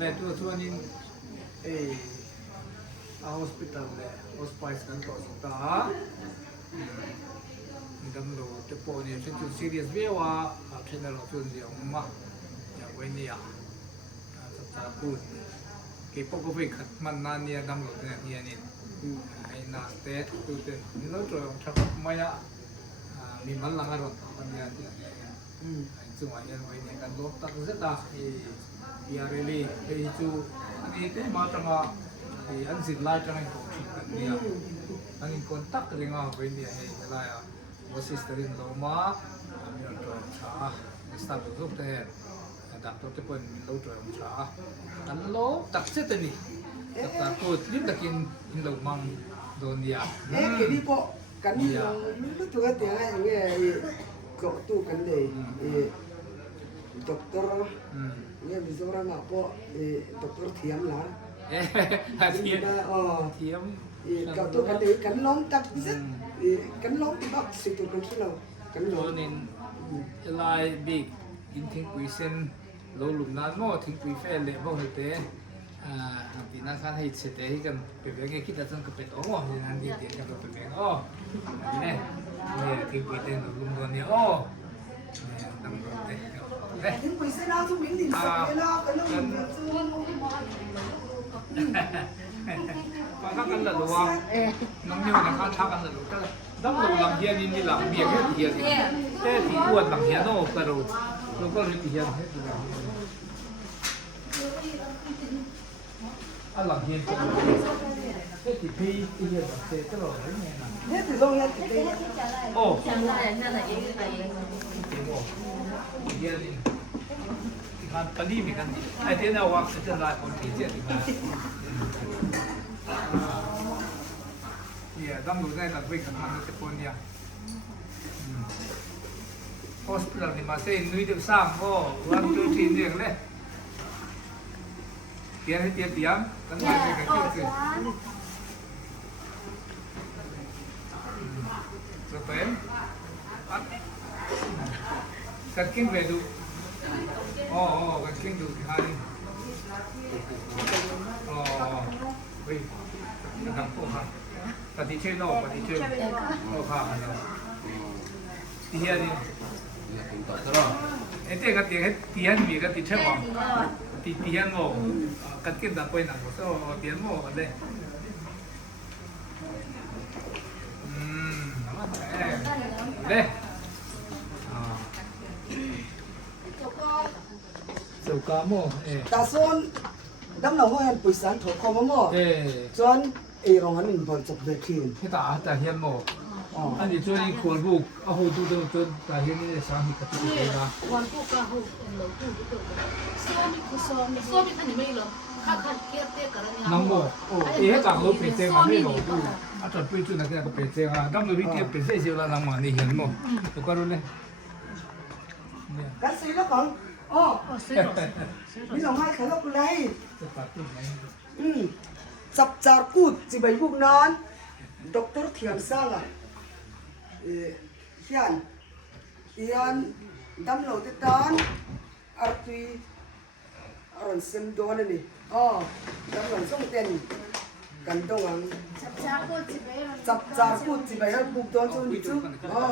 Lepas tu ni, hospital le, hospice kan kau sudah. Dam lo tepo ni, tu serius bewa, kena lo tu dia umah, yang ini ya, takut. Kepo kau fikir mana ni dam lo ni ni, ina teh tu tu, ni lo tu cakap maya, memang langar orang ni. Cuma yang ini kan dokter sudah. Ya really, itu macam anjing lain jangan kontak dia, angin kontak dengan apa ini lah ya, basis dari lama, minum cah, start betul deh, doktor tu pun minum cah, kalau tak seteni, tak takut, dia takin minum mang dunia. Jadi po kan minum tu kan tiang ini kok tu kan deh, dokter. Ini bisa orang apa dokter Thiam lah. Thiam. Kau tu kan long tak bisa kan long tak situ kan selalu kan long. Nên lai big in thing quy sen lâu lùm nan mo thing quy phe lệ bao hết thế thì nó khá hay sẽ thế cần phải về cái kita trong cái bệt ống mo nên ăn đi tiền cho cái bệt ống này này thing quy tên lùm còn nhiều nằm rồi thế Những quỷ sẽ lao trong miếng liền sạch lao cái lúc và các anh là đồ nông như là các anh là đồ đắp đồ làm hiền đi làm việc hết hiền thế thì uổng làm hiền nó cái đồ có gì hiền hết rồi anh làm hiền thế thì phi hiền là thế cái đồ đấy nghe nè hết thì lâu hết thì đây ô hiền kan pali mi kan ai thế nào hoặc sẽ lại còn thì chuyện thì mà yeah dam lu dai la break kan han te pon ya hospital ni ma se nui de sang ko 1 2 3 riêng le tiền tiền tiếng kan mai cái chuyện rồi tới kan kin về du kan kin du hai wait kan po ha pati chơi no pati chơi no ha no tia ni ente ka tia mi ka ti chơi mo ti tia mo kan kin da poi na mo so tia mo ka de de dầu cá mồ ta son đâm đầu hoa quỷ sáng thổ không mò chọn rong an in bol chok de khin ที่ตาจะเฮียนโม อ๋อ อันนี้ช่วยควรบุกเอาหูดูจนตาเฮียนนี่สามีกับตัวเองนะ วันพวกก็หูเราพูดตัวซ้อมคือซ้อมท่านยังไม่หรอกข้าขัดเกียร์เตะกันเนี่ย น้องโมเอ๊ะต่างรูปเป็นเจ้าไม่หรอกอาจจะเป็นจุดนักเรียนก็เป็นเจ้าดำดูวิธีเป็นเจ้าเจ้าละน้องมันนี่เห็นโมตัวก็รู้เลย กันสิแล้วของอ๋อ เสีย นี่เราให้เขาลกเลย จะตัดต้นไหม สับจากกูจีใบบุกนอนดรเทียมซ่าล่ะเฮียนดำโหลดตอนอาร์ตุยอรอนเซมโดนนี่อ๋อดำโหลดส่งเต็นกันดงจับจากกูจีใบบุกดอนส่งนี่จูอ๋อ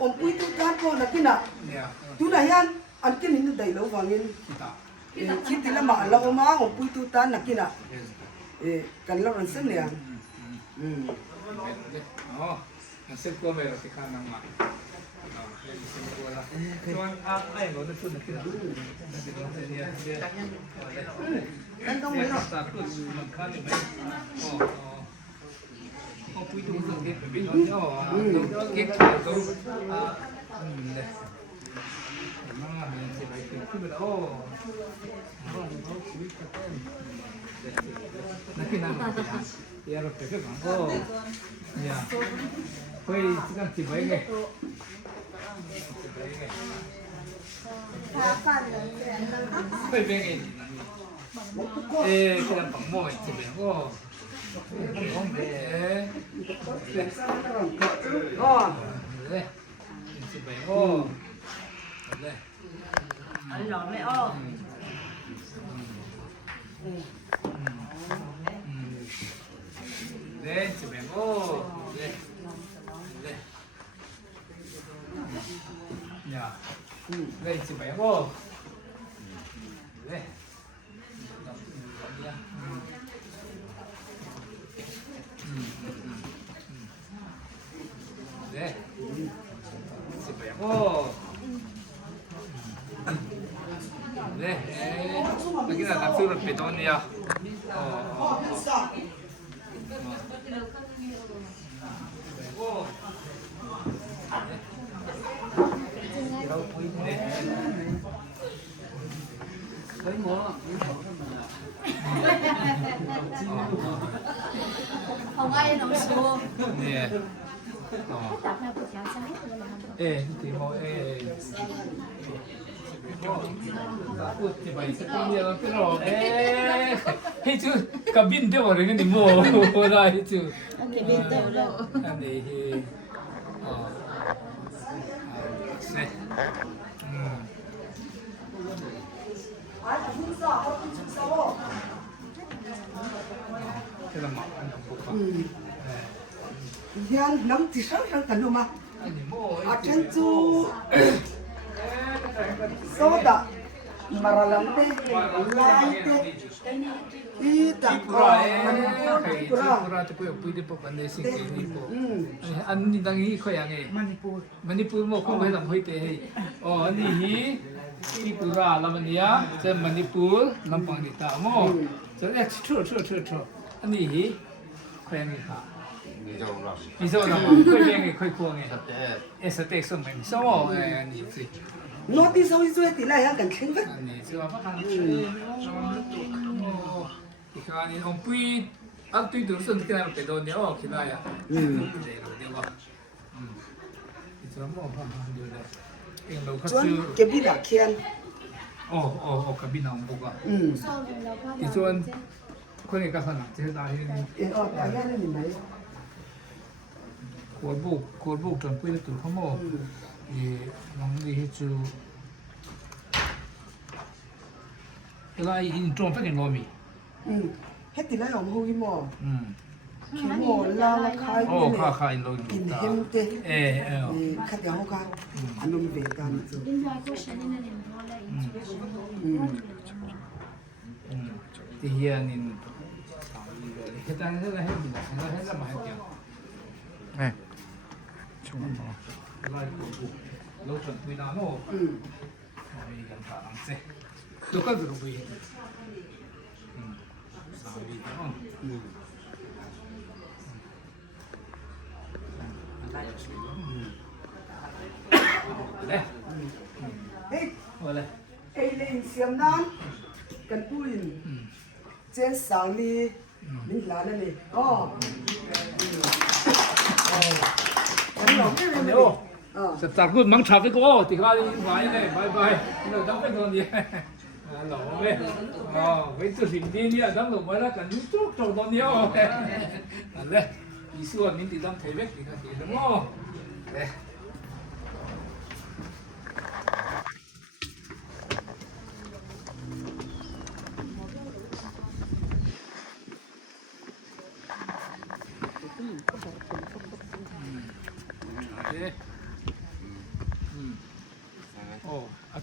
อมปุยตุการพอนักกินอ่ะ เนี่ย tu dah yan an kin hin dai lo wangin ที่ตา kit ti lama la ma o pui tu tan nakina kan lo ran sen liang อ๋อเส้นกัวเมลที่ข้างนั่งมาเส้นกัวละส่วนอัพไอ้หนูจะชุดนักกีฬานั่นต้องไม่หรอกตัดตัวมันข้างนี่ไหมอ๋ออ๋อปุ้ยตุ้งตุ้งเก็บไปเป็นอ๋อเก็บตัวเนี่ยมาเนี่ยสิไปขึ้นไปโอ้นักกีฬาเยอะไปขึ้นมาโอ้เนี่ย Quay đang chỉ mấy ngày. Quay về ngày. Ê, cái làm bằng mồi chỉ mấy cô. Không để. Đây. Chỉ mấy cô. Đây. Anh lọt mẹ ô. Đây, chỉ mấy cô. Đây. Dạ. Đây chỉ bé cô. Đây. Đây. Chỉ bé cô. Đây. Cái là làm sư là phải tôn đi à? Cô. Không ai nấu số. Nè. Ê, thì mỗi thì mày sẽ không nhiều cái rồi. Ê, hey chứ, cabin tiêu vào đấy cái gì mua ra hey chứ. Anh thì bên tàu đâu. Anh này thì sẽ cái là mỏng anh không có yan nam ti sang sang kan ma anh mua a chen chu soda maralam te lai te i ta ko Pura tu pun pun dia pun pandai sikit ni pun. An ni dang hi kau yang ni. Manipur mo kau kau lam hoi te hi. Oh ni hi Tripura lam ni ya. Jadi Manipur lampang di ta mo. Jadi chu. An ni hi kau yang ni ha. Mizo lam. Kau yang ni kau kuang ni. Sate som ni. So ni si. no ti so i ti lai han kan thing vet Ni so apa kan? Ikan om pui ang tui dur sun kena pe don dia oh kena ya. Dia ba. Itu mo pa dia dah. Yang lo kha chuan chu. ke bi da khian Oh kabina om buka. Itu an ko ni ka sana je da hi ni. o ta yan ni mai Ko bu tan pui tu kha mo. Long ni chu. Cái in trong phải cái lò mì. hết ti lai om hui mo ki mo la la khai Oh, ni khai lo in ta. hem te khat ya ho ka anum ve ka ni chu Thì hiện nên hiện tại là hết gì là hết là mà hết tiền. 네. 정말 뭐. Lại của lâu chuẩn quy đá mồ. Rồi gần cả lắm xe. Tôi có được quy. Sao đi đó không? เลย เฮ้ย เอาเลย ไอ้เล่นเสียมนั้นกันปุ้ยเจนสาวนี่นี่หลานนั่นเลยอ๋อกันหลอกไม่เป็นไรอ๋อ จับจับกูมั่งฉับไปกูติดข้าวที่ไหวเลยบายบายเราต้องไปตรงนี้หล่อเว้ยอ๋อไว้ตัวสิ่งนี้เนี่ยต้องหลบไว้แล้วกันยุ่งจุกตรงนี้อ๋อนั่นแหละอีส่วนนี้ติดต้องเทเวกติดกันติดแล้วมั้งเอ๊ะ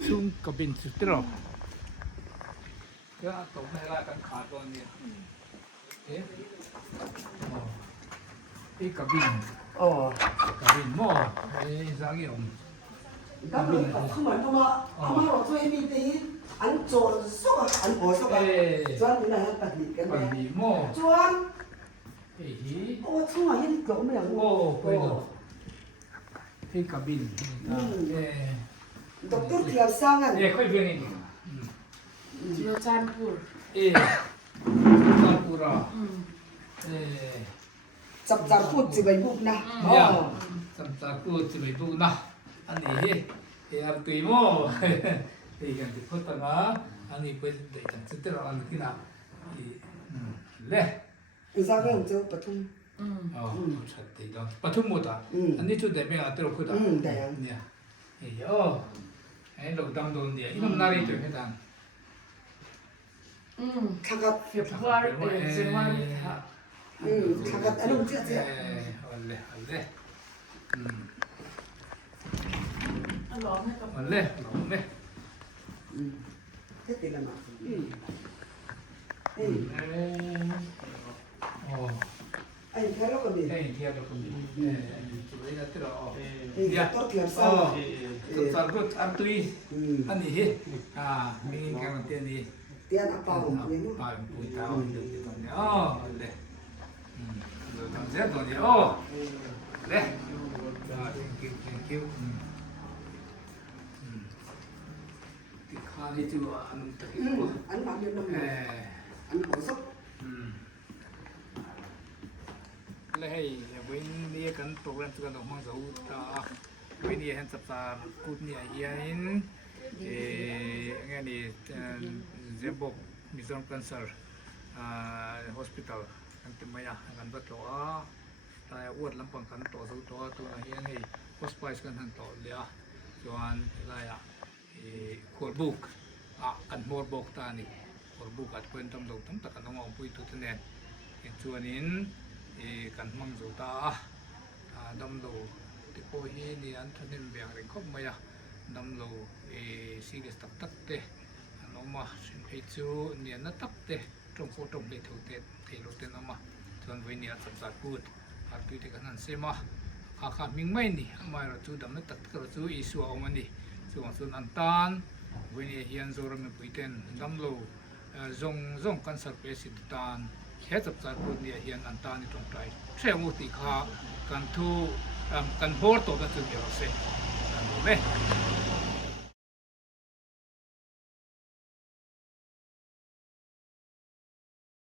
chung cabin sutro ya to me la kan kha to ni cabin อ๋อ cabin mo zang yom ก็เลยเขาเหมือนเขามาเราช่วยมีตีอันโจรสักอันหัวสักจวนนี่นะปฏิกัน pan เนี่ย bi mo จวน hi โอ้ช่วยยังเกี่ยวไม่อย่าง o puedo cabin ด็อกเตอร์เทียบสร้างอัน ค่อยเพียงนี่ Yo Chanpur. Chanpura จับจับพูดสิใบบุกนะ ya samsaku cibibu na ani artui mo kan ti phota nga ani pwede dai kan sitero an kina le อีสานเรื่องเจ้าปทุม chatte da patumuta ani chu de me atero khuda แต่ยัง nia yo ai lo dam don dia inam nari to hedan ขากัด February, January. ขากัดอันนั้นเจ้าเจ้า alle alle Allora, me capo. alle me เท่ตีละมาเอ้ย oh ไอ้แค่เราก็ดี dia ada pun coba lihat tu oh ไอ้ด็อกเตอร์เทียบสร้าง Sargut artui ani he mingin kan ni เตียนอาเปาเนี่ยนู้ pa puita o de ni oh le lo tan se to ni oh le thank you ti khali tu anu tak อันนั้นเป็นน้ำอันหัวสัก le hey win ni kan program tu kan mang zau ta win ni han sap sa kut ni hianin ngani zebok Mizon Cancer Hospital kan timaya kan ba to ta uat lampang kan to zo to to hian hei hospice kan han to lia chuan la ya khorbuk kan mor bok ta ni khorbuk at kwen tam do tam ta kan ngom pui tu tene chuanin kan mang zo ta dam lo ti po hi ni an thanin beng ring khop maya dam lo serious tak tak te anoma sin phei chu nian na tak te trong pho trong le thau te thelo te nama chuan voi ni a cham sa kut a tu te kan an sema kha ming mai ni amai ro chu dam na tak ro chu isu awmani chuan sun an tan voi ni hian zora me puiten dam lo zong cancer patient tan he chap cha kut ni hian an tan ni tong tai themu ti kha kan thu kan bor to da chu ni ro se an me